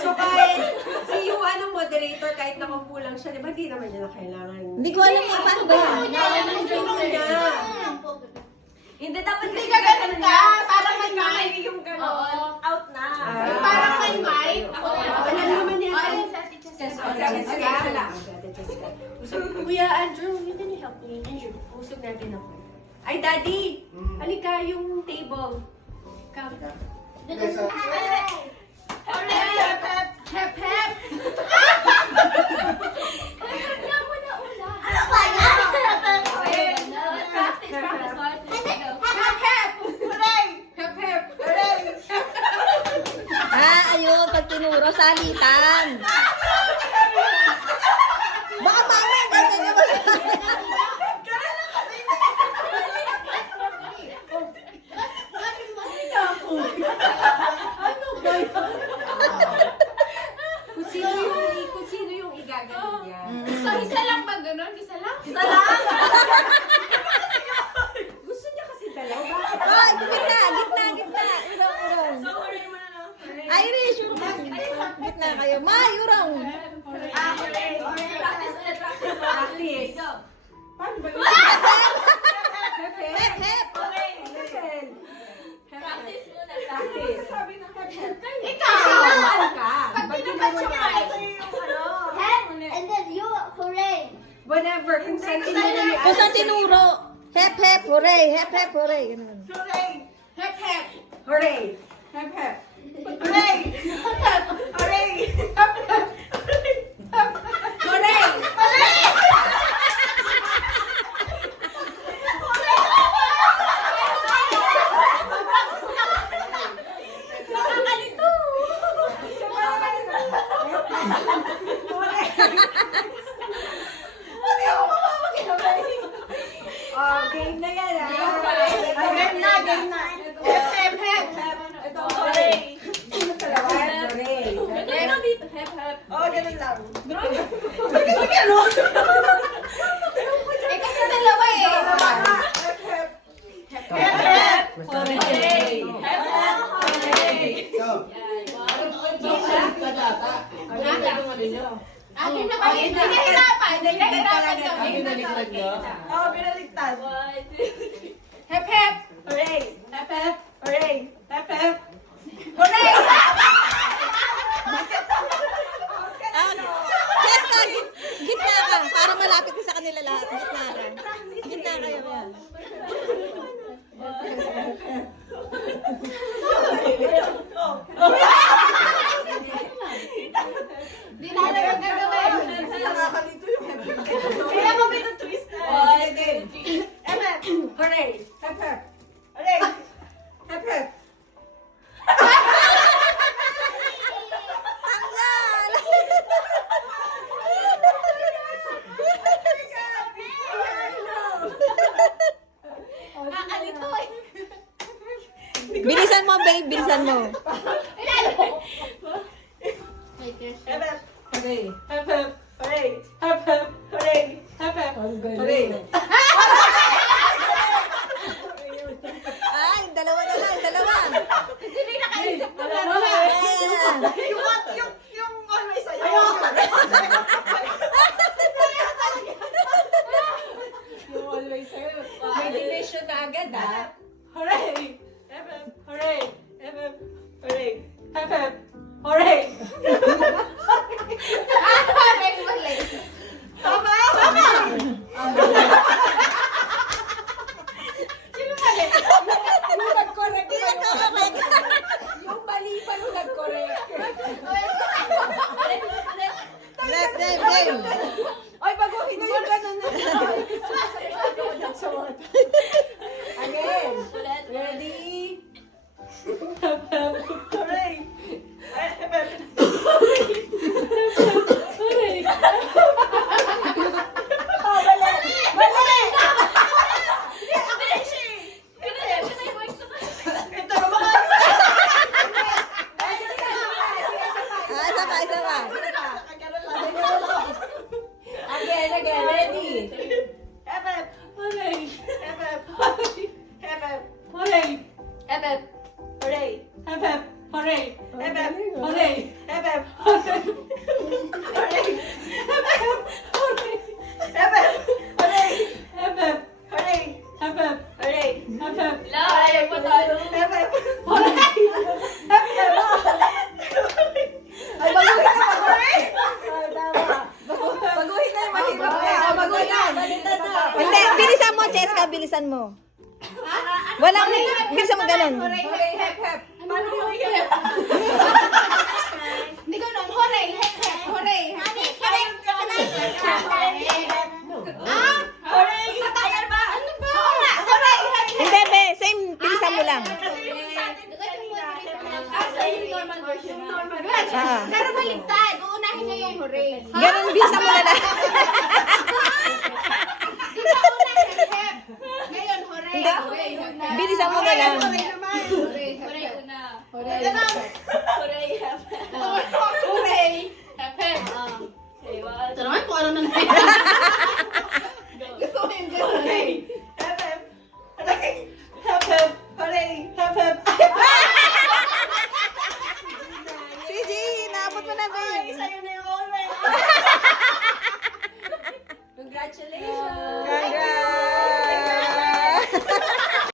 So kahit si yung moderator, kahit nakampu lang siya, di ba di naman niya na kailangan? Hindi ko alam kung paano ba yan. Hindi, dapat Hindi kasi ka ganun ka. Parang may may mic. yung gano'n. Out na. Parang may mic. Wala naman yan. Ayun, sa teacher. Kuya Andrew, you can help me. Andrew, usog natin ako. Ay, Daddy! Halika yung table. Come. Hep, hep. Ano ba yan? Ayun, pag tinuro, salitan. Baka mamaya, ganyan naman. Kung sino yung igaganon niya. So, isa lang ba ganun? Isa lang? Isa lang! Gusto niya kasi dalawa. Oh, gitna. Urong. Hooray mo na lang. Irish, gitna kayo. Urong. Hooray! Practice ulit, practice. Practice. Paano ba yun? Hep, hep. Practice muna. Practice. Sabi ng hep. Ikaw! ka. Ba't di mo And then you, hooray! Whenever, kung saan tinuro ni Kung saan tinuro, hep, hep, hooray, hep, hep, hooray. Ganun. Hep, hep. Hooray. Hep, hep. Hooray! Hooray. Hep, hep. Hooray. Game na yan, ah. Game na. Hep, hep. Ito, hooray. Sino talaga? Hooray. Ano dito? Hep, hep. Ganun lang. Eh, kasi dalawa eh. Hep, hep. Hep, hep. Hooray. Hep, hep. Akin na ba? Hindi nahirapan. Hindi nahirapan kami. Binaligtad. One, Hep, hep. Hooray. Hep, hep. Hooray. Hep, hep. Hooray! Jessica, gitna ka. Para malapit ka sa kanila lahat. Gitna ka. Gitna kayo. Yan. Di na alam yung gagawin. Nakakalito yung hep, hep. Kaya mo may twist na. One, two, three. Hep, hep. Hooray. Hep, hep. Hooray. Hep, hep. Tanggal! Kakalito eh. Bilisan mo, babe. Bilisan mo. Wait, there's Hep, hep. Hooray. Hep, hep. Hooray. Hep, hep. Hooray. Hep, hep. Hooray. Ay, dalawa na lang. Dalawa. Hindi nakaisip ko na. Ayan. Yung ano isa yun. Yung always sa'yo. May division na agad, ah. Hooray! Hep, hep. Hooray! Hep, hep. Hooray! Hep, hep. Hooray! Mali. Tama! Tama! Sino mali? Yung nag-correct. Yung mali pa yung nag-correct. Left, left, left. Ay, baguhin mo yung ganun na. Again. Ready? Hooray! Hep, hep. Ay, baguhin na, baguhin! Ay, tama. Baguhin na yung mahirap Baguhin na. na, baguhin na. Balitan na. Hindi, bilisan mo, Cheska, bilisan mo. Walang, bilisan mo ganun. Hooray, hep, hep. Paano mo hip? Hindi ko nun. Hooray, hep, hep. Hooray. Hooray! Katagal ba? Ano ba? Hooray, hep, hep. Hindi, be, same, bilisan mo lang. Kasi yung sa atin, Yung normal version. Ah. Pero baligtad. Uunahin niyo yung hooray. Ganun, bilisan mo na lang. Di ba una hep, hep? Ngayon, hooray. Hindi. Hooray, hep, hep. Bilisan mo na lang. Hooray naman. Hooray, hep, hep. Hooray. Ito na. hooray, hep. Hooray. Hep, hep. Ito naman kung ano na Gusto ko yung gano'n. Hooray! Hep, hep. Hooray! Hep, hep. Hooray! Hep, hep. Sige, naabot mo na, be. Ay, sa'yo na yung hooray!